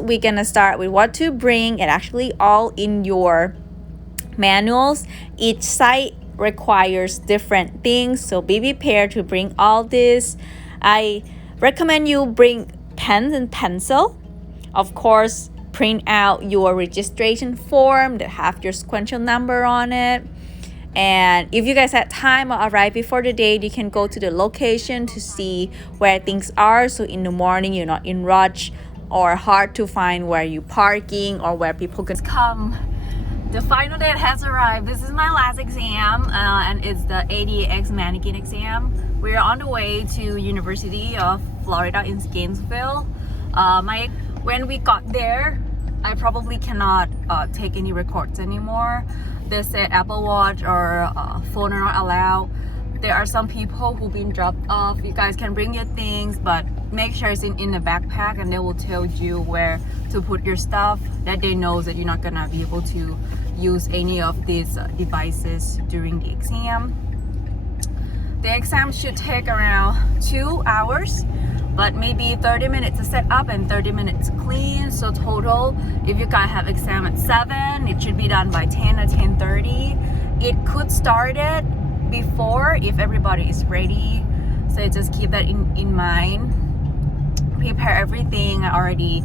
We're gonna start with what to bring, and actually all in your manuals. Each site requires different things, so be prepared to bring all this. I recommend you bring pens and pencil. Of course, print out your registration form that have your sequential number on it. And if you guys had time or arrive before the date, you can go to the location to see where things are, so in the morning you're not in rush or hard to find where you're parking or where people can come. The final date has arrived. This is my last exam, and it's the ADEX Manikin Exam. We're on the way to University of Florida in Gainesville. When we got there, I probably cannot take any records anymore. They said Apple Watch or phone are not allowed. There are some people who've been dropped off. You guys can bring your things, but make sure it's in the backpack, and they will tell you where to put your stuff, that they know that you're not gonna be able to use any of these devices during the exam. The exam should take around 2 hours, but maybe 30 minutes to set up and 30 minutes to clean. So total, if you guys have exam at 7, it should be done by 10 or 10:30. It could start it before if everybody is ready. So just keep that in mind. Prepare everything. I already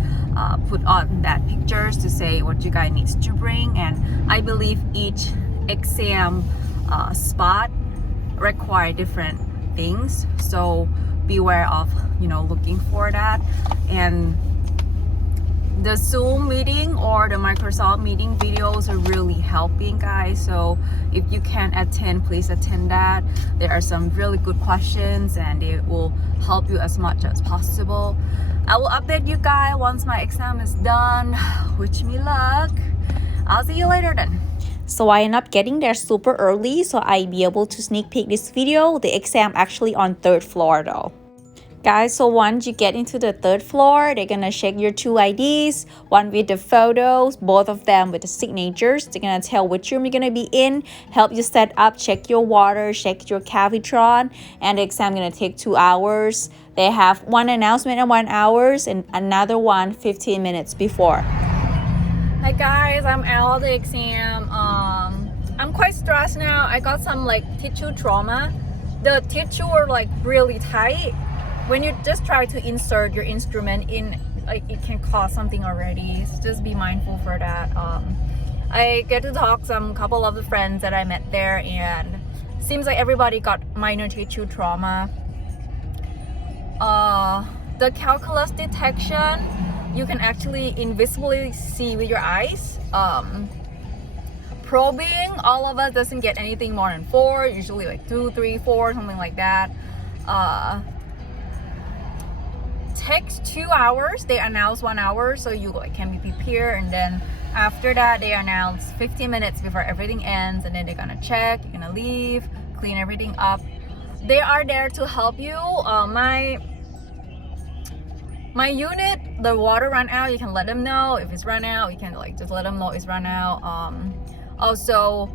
put on that pictures to say what you guys need to bring, and I believe each exam spot require different things, so beware of looking for that. And the Zoom meeting or the Microsoft meeting videos are really helping, guys. So if you can attend, please attend that. There are some really good questions, and it will help you as much as possible. I will update you guys once my exam is done. Wish me luck. I'll see you later then. So I end up getting there super early, so I be able to sneak peek this video. The exam actually on 3rd floor though. Guys, so once you get into the 3rd floor, they're gonna check your 2 IDs, one with the photos, both of them with the signatures. They're gonna tell which room you're gonna be in, help you set up, check your water, check your Cavitron, and the exam gonna take 2 hours. They have one announcement in 1 hour and another one 15 minutes before. Hi guys, I'm out of the exam. I'm quite stressed now. I got some tissue trauma. The tissue are really tight. When you just try to insert your instrument in, it can cause something already. So just be mindful for that. I get to talk to some couple of the friends that I met there, and seems like everybody got minor tissue trauma. The calculus detection, you can actually invisibly see with your eyes. Probing, all of us doesn't get anything more than 4, usually 2, 3, 4, something like that. Takes 2 hours. They announce 1 hour, so you can be prepared, and then after that they announce 15 minutes before everything ends, and then they're gonna check, you're gonna leave, clean everything up. They are there to help you. My unit, the water run out, you can let them know. If it's run out, you can just let them know it's run out. Also,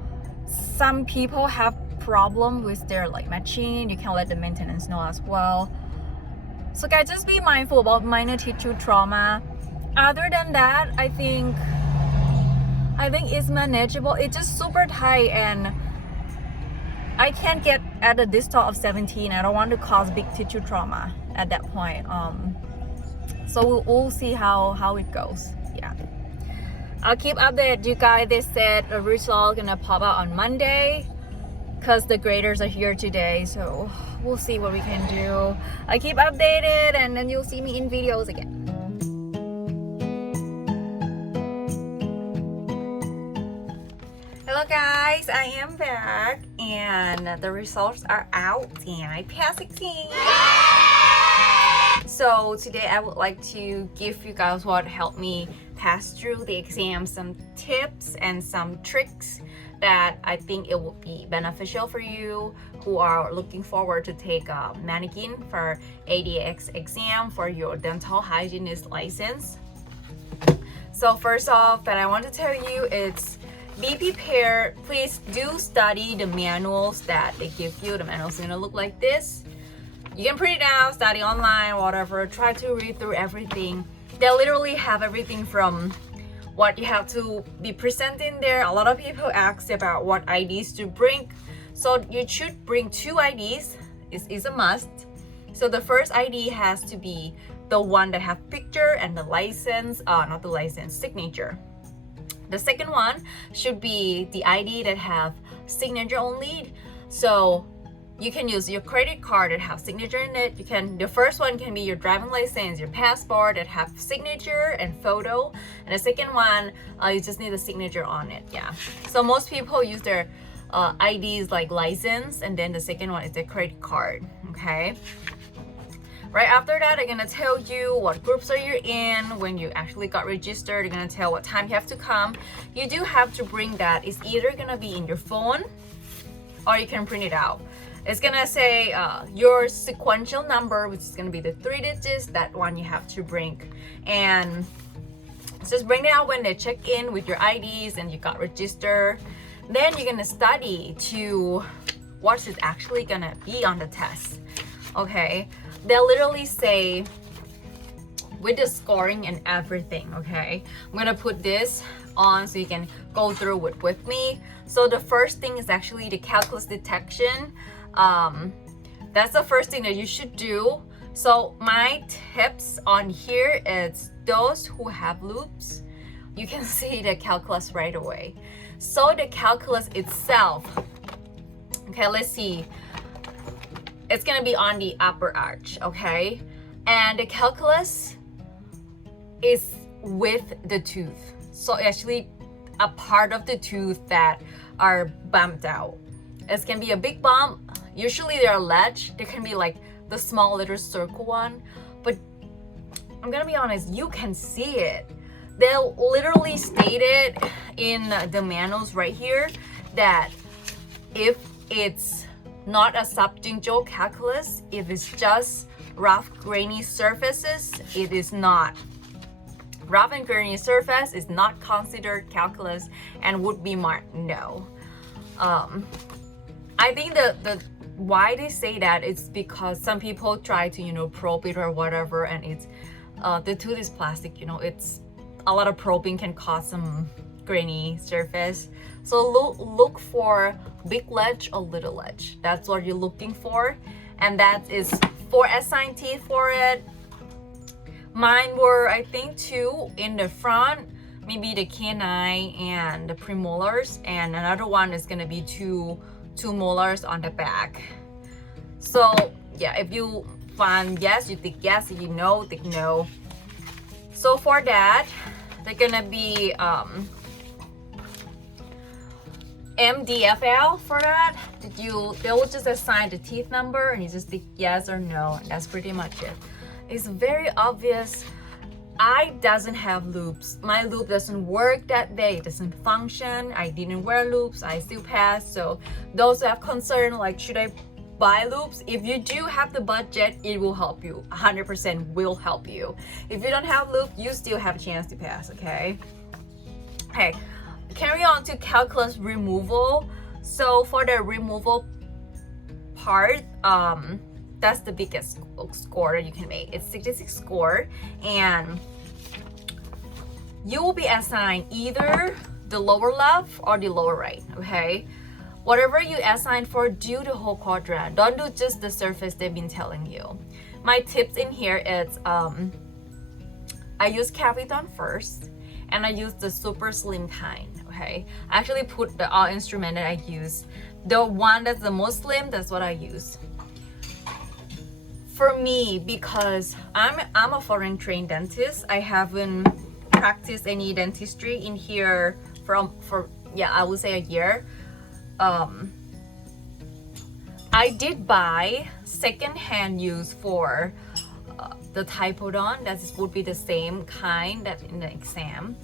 some people have problem with their machine. You can let the maintenance know as well. So guys, just be mindful about minor tissue trauma. Other than that, I think it's manageable. It's just super tight, and I can't get at a distal of 17. I don't want to cause big tissue trauma at that point. So we'll see how it goes. Yeah, I'll keep updated you guys. They said the result gonna pop out on Monday, because the graders are here today, so we'll see what we can do. I keep updated, and then you'll see me in videos again. Hello guys, I am back, and the results are out, and I passed exam. So today I would like to give you guys what helped me pass through the exam, some tips and some tricks that I think it will be beneficial for you who are looking forward to take a mannequin for ADEX exam for your dental hygienist license. So first off, that I want to tell you is be prepared. Please do study the manuals that they give you. The manuals are gonna look like this. You can print it out, study online, whatever. Try to read through everything. They literally have everything from what you have to be presenting there. A lot of people ask about what IDs to bring. So you should bring 2 IDs. Is a must. So the first ID has to be the one that have picture and the license, not the license, signature. The second one should be the ID that have signature only. So you can use your credit card that have signature in it. The first one can be your driving license, your passport that have signature and photo. And the second one, you just need a signature on it. Yeah. So most people use their IDs like license, and then the second one is the credit card. Okay. Right after that, they're gonna tell you what groups are you in. When you actually got registered, they're gonna tell what time you have to come. You do have to bring that. It's either gonna be in your phone or you can print it out. It's gonna say your sequential number, which is gonna be the 3 digits. That one you have to bring, and just bring it out when they check in with your IDs and you got registered. Then you're gonna study to what is actually gonna be on the test. Okay, they'll literally say with the scoring and everything. Okay, I'm gonna put this on so you can go through it with me. So the first thing is actually the calculus detection. That's the first thing that you should do. So my tips on here is those who have loops, you can see the calculus right away. So the calculus itself, okay, let's see. It's gonna be on the upper arch, okay? And the calculus is with the tooth. So actually a part of the tooth that are bumped out. It can be a big bump. Usually they're ledge. They can be like the small little circle one. But I'm gonna be honest, you can see it. They'll literally state it in the manuals right here that if it's not a subgingival calculus, if it's just rough grainy surfaces, it is not. Rough and grainy surface is not considered calculus and would be marked no. I think the why they say that is because some people try to probe it or whatever, and it's the tooth is plastic, it's a lot of probing can cause some grainy surface. So look for big ledge or little ledge. That's what you're looking for, and that is 4 assigned teeth for it. Mine were, I think, 2 in the front, maybe the canine and the premolars, and another one is gonna be two molars on the back. So yeah, if you find yes, you tick yes. If you no, tick no. So for that, they're gonna be MDFL for that. They will just assign the teeth number and you just tick yes or no, and that's pretty much it. It's very obvious. I doesn't have loops. My loop doesn't work that day. It doesn't function. I didn't wear loops. I still passed. So those who have concern, like, should I buy loops? If you do have the budget, it will help you. 100% will help you. If you don't have loop, you still have a chance to pass, okay? Okay, carry on to calculus removal. So for the removal part, that's the biggest score that you can make. It's 66 score, and you will be assigned either the lower left or the lower right, okay? Whatever you assign for, do the whole quadrant. Don't do just the surface they've been telling you. My tips in here is I use Caviton first, and I use the super slim kind, okay? I actually put the instrument that I use. The one that's the most slim, that's what I use. For me, because I'm a foreign trained dentist, I haven't practiced any dentistry in here for I would say a year. I did buy second-hand use for the Typodon. That would be the same kind that in the exam.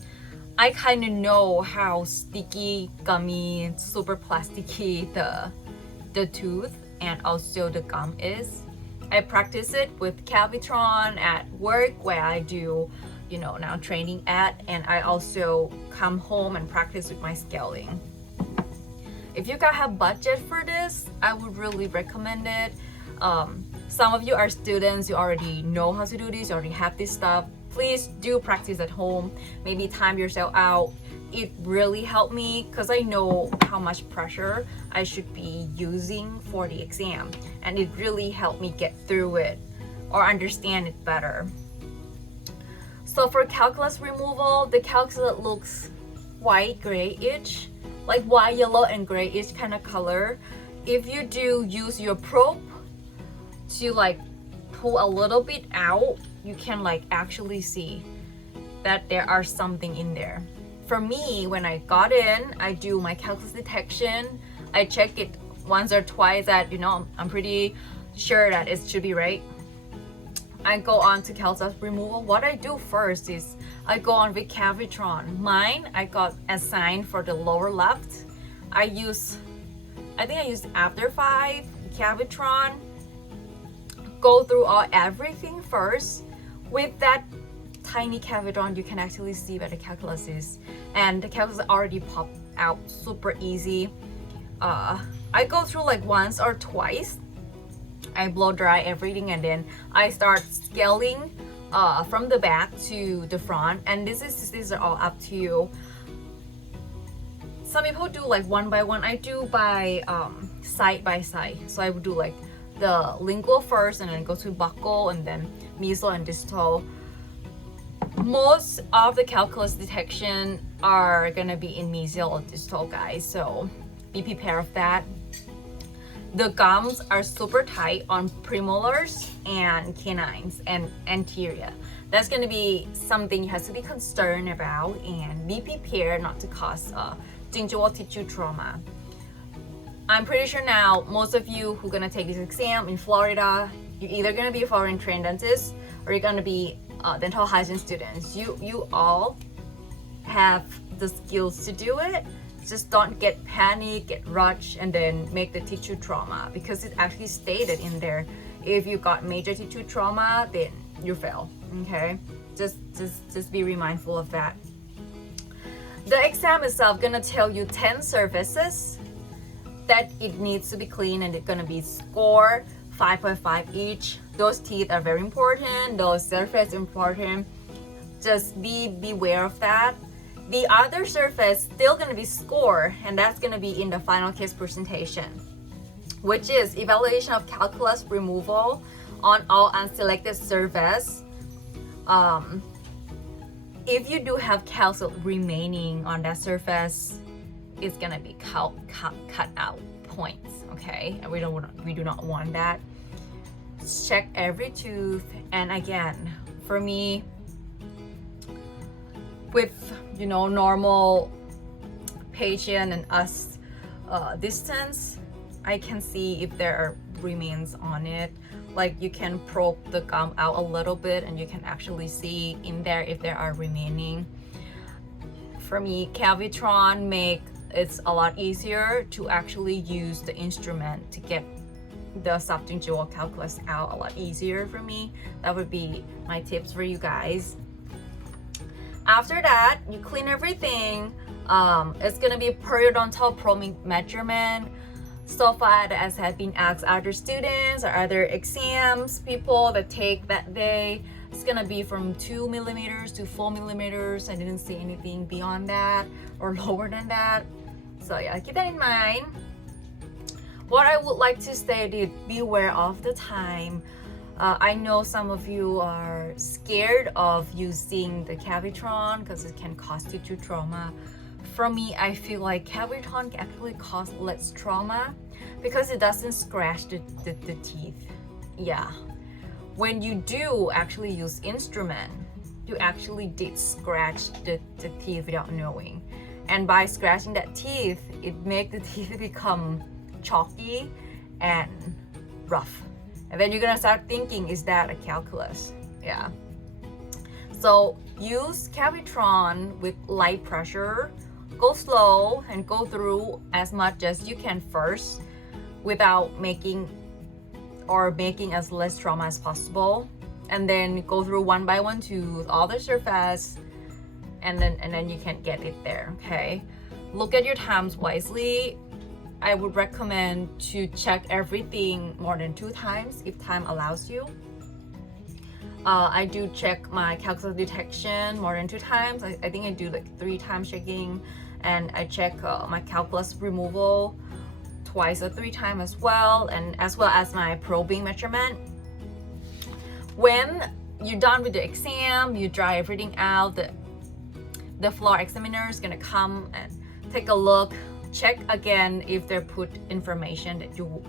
I kind of know how sticky, gummy, super plasticky the tooth and also the gum is. I practice it with Cavitron at work where I do, now training at, and I also come home and practice with my scaling. If you guys have budget for this, I would really recommend it. Some of you are students, you already know how to do this, you already have this stuff. please do practice at home. Maybe time yourself out. It really helped me because I know how much pressure I should be using for the exam, and it really helped me get through it or understand it better. So for calculus removal, the calculus looks white grayish, like white, yellow, and grayish kind of color. If you do use your probe to like pull a little bit out, you can like actually see that there are something in there. For me, when I got in, I do my calculus detection. I check it once or twice that, you know, I'm pretty sure that it should be right. I go on to calculus removal. What I do first is I go on with Cavitron. Mine, I got assigned for the lower left. I think I used After 5, Cavitron. Go through everything first. With that tiny Cavitron, you can actually see where the calculus is, and the calculus already popped out super easy. I go through like once or twice. I blow dry everything, and then I start scaling from the back to the front, and these are all up to you. Some people do like one by one. I do by side by side. So I would do like the lingual first, and then go to buccal, and then mesial and distal. Most of the calculus detection are gonna be in mesial or distal, guys, so be prepared of that. The gums are super tight on premolars and canines and anterior. That's gonna be something you have to be concerned about, and be prepared not to cause gingival tissue trauma. I'm pretty sure now most of you who are gonna take this exam in Florida, you're either gonna be a foreign trained dentist or you're gonna be dental hygiene students. You all have the skills to do it. Just don't get panic, get rushed, and then make the tissue trauma, because it actually stated in there, if you got major tissue trauma, then you fail. Okay, just be mindful of that. The exam itself gonna tell you 10 surfaces that it needs to be clean, and it's gonna be score 5.5 each. Those teeth are very important, those surface important. Just be beware of that. The other surface still gonna be score, and that's gonna be in the final case presentation, which is evaluation of calculus removal on all unselected surface. If you do have calculus remaining on that surface, it's gonna be cut out points, okay? And we do not want that. Check every tooth, and again, for me, with normal patient and us distance, I can see if there are remains on it. Like, you can probe the gum out a little bit, and you can actually see in there if there are remaining. For me, Cavitron it's a lot easier to actually use the instrument to get the subgingival calculus out a lot easier for me. That would be my tips for you guys. After that, you clean everything. It's gonna be a periodontal probing measurement. So far, as has been asked other students or other exams people that take that day, it's gonna be from 2 millimeters to 4 millimeters. I didn't see anything beyond that or lower than that. So yeah, keep that in mind. What I would like to say is beware of the time. I know some of you are scared of using the Cavitron because it can cause tissue trauma. For me, I feel like Cavitron can actually cause less trauma because it doesn't scratch the teeth. Yeah. When you do actually use instrument, you actually did scratch the teeth without knowing. And by scratching that teeth, it makes the teeth become chalky and rough. And then you're gonna start thinking, is that a calculus? Yeah. So use Cavitron with light pressure. Go slow and go through as much as you can first without making as less trauma as possible. And then go through one by one to all the surface, and then you can get it there, okay? Look at your times wisely. I would recommend to check everything more than 2 times if time allows you. I do check my calculus detection more than 2 times. I think I do like 3 times checking, and I check my calculus removal twice or 3 times as well, and as well as my probing measurement. When you're done with the exam, you dry everything out, the floor examiner is gonna come and take a look, check again if they put information that you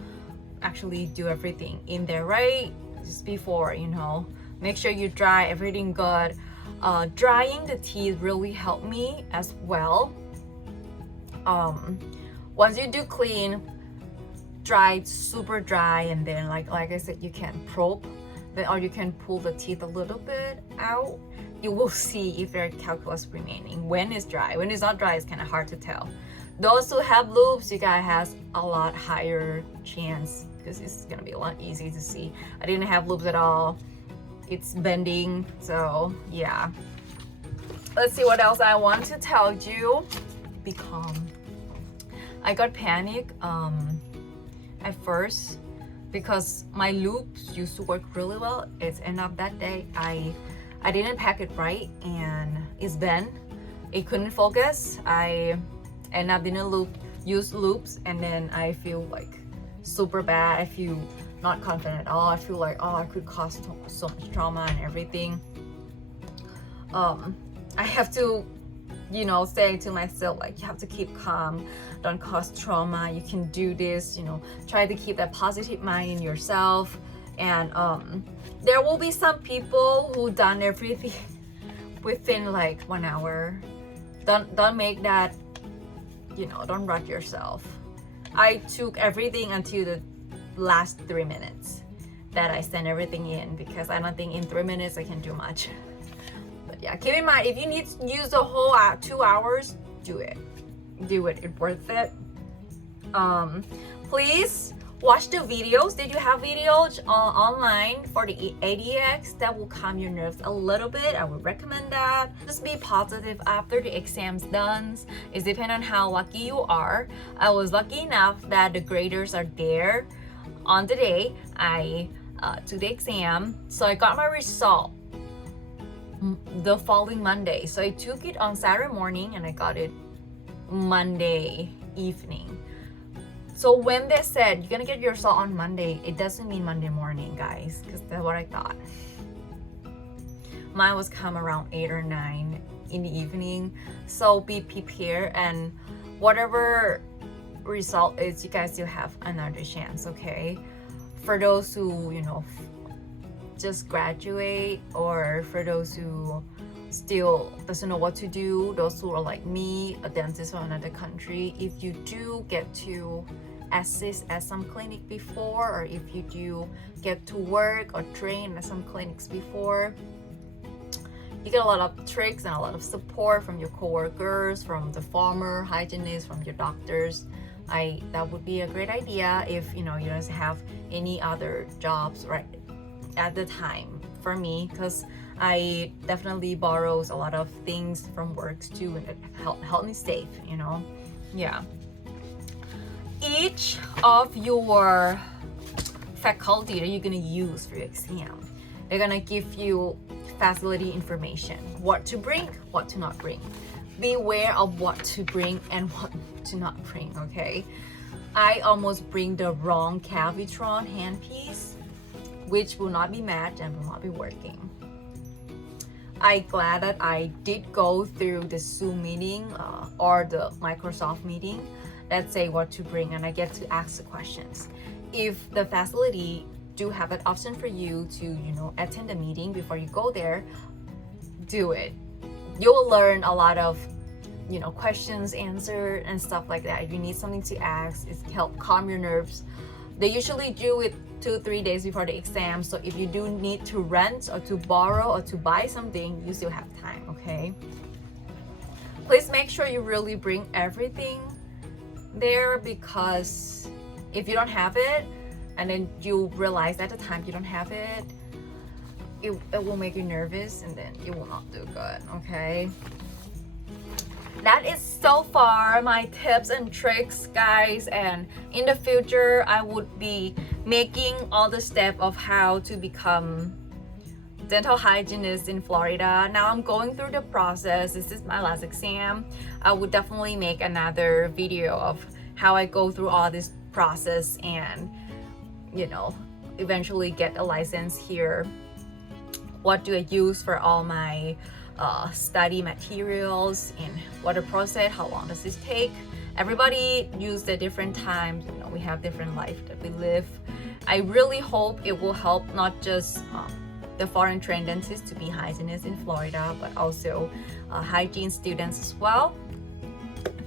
actually do everything in there right just before, you know. Make sure you dry everything good. Drying the teeth really helped me as well. Once you do clean, dry, super dry, and then like I said, you can probe, or you can pull the teeth a little bit out. You will see if there's calculus remaining when it's dry. When it's not dry, it's kind of hard to tell. Those who have loops, you guys has a lot higher chance because it's gonna be a lot easier to see. I didn't have loops at all. It's bending, so yeah. Let's see what else I want to tell you. Be calm. I got panic at first because my loops used to work really well. It's end up that day I didn't pack it right and it's bent. It couldn't focus. I end up didn't use loops, and then I feel like super bad. I feel not confident at all. I feel like, oh, I could cause so much trauma and everything. I have to, you know, say to myself, like, you have to keep calm, don't cause trauma, you can do this, you know, try to keep that positive mind in yourself. And there will be some people who done everything within like 1 hour. Don't make that, you know, don't rush yourself. I took everything until the last 3 minutes that I send everything in, because I don't think in 3 minutes I can do much. But yeah, keep in mind, if you need to use the whole 2 hours, do it. It's worth it. Please watch the videos. Did you have videos online for the ADEX that will calm your nerves a little bit? I would recommend that. Just be positive after the exam's done. It depends on how lucky you are. I was lucky enough that the graders are there on the day I took the exam, so I got my result the following Monday. So I took it on Saturday morning and I got it Monday evening. So when they said you're gonna get your result on Monday, it doesn't mean Monday morning, guys, because that's what I thought. Mine was come around 8 or 9 in the evening. So be prepared, and whatever result is, you guys still have another chance, okay? For those who, you know, just graduate, or for those who still doesn't know what to do, those who are like me, a dentist from another country, if you do get to assist at some clinic before, or if you do get to work or train at some clinics before, you get a lot of tricks and a lot of support from your coworkers, from the farmer, hygienist, from your doctors. That would be a great idea if, you know, you don't have any other jobs right at the time. For me, because I definitely borrows a lot of things from works too, and it help me save, you know. Yeah, each of your faculty that you're gonna use for your exam, they're gonna give you facility information, what to bring, what to not bring. Beware of what to bring and what to not bring, okay? I almost bring the wrong Cavitron handpiece, which will not be matched and will not be working. I'm glad that I did go through the Zoom meeting or the Microsoft meeting that say what to bring, and I get to ask the questions. If the facility do have an option for you to, you know, attend the meeting before you go there, do it. You'll learn a lot of, you know, questions answered and stuff like that. If you need something to ask, it's help calm your nerves. They usually do it 2-3 days before the exam, so if you do need to rent or to borrow or to buy something, you still have time, okay? Please make sure you really bring everything there, because if you don't have it and then you realize at the time you don't have it, it will make you nervous and then it will not do good, okay? That is so far my tips and tricks, guys, and in the future I would be making all the steps of how to become dental hygienist in Florida. Now I'm going through the process. This is my last exam. I would definitely make another video of how I go through all this process and, you know, eventually get a license here. What do I use for all my study materials, and what the process, how long does this take? Everybody use at different times, you know, we have different life that we live. I really hope it will help not just the foreign trained dentists to be hygienists in Florida, but also hygiene students as well.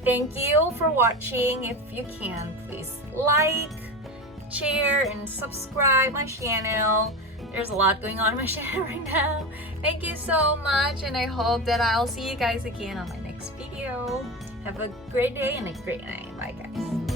Thank you for watching. If you can, please like, share, and subscribe my channel. There's a lot going on in my channel right now. Thank you so much, and I hope that I'll see you guys again on my next video. Have a great day and a great night. Bye guys.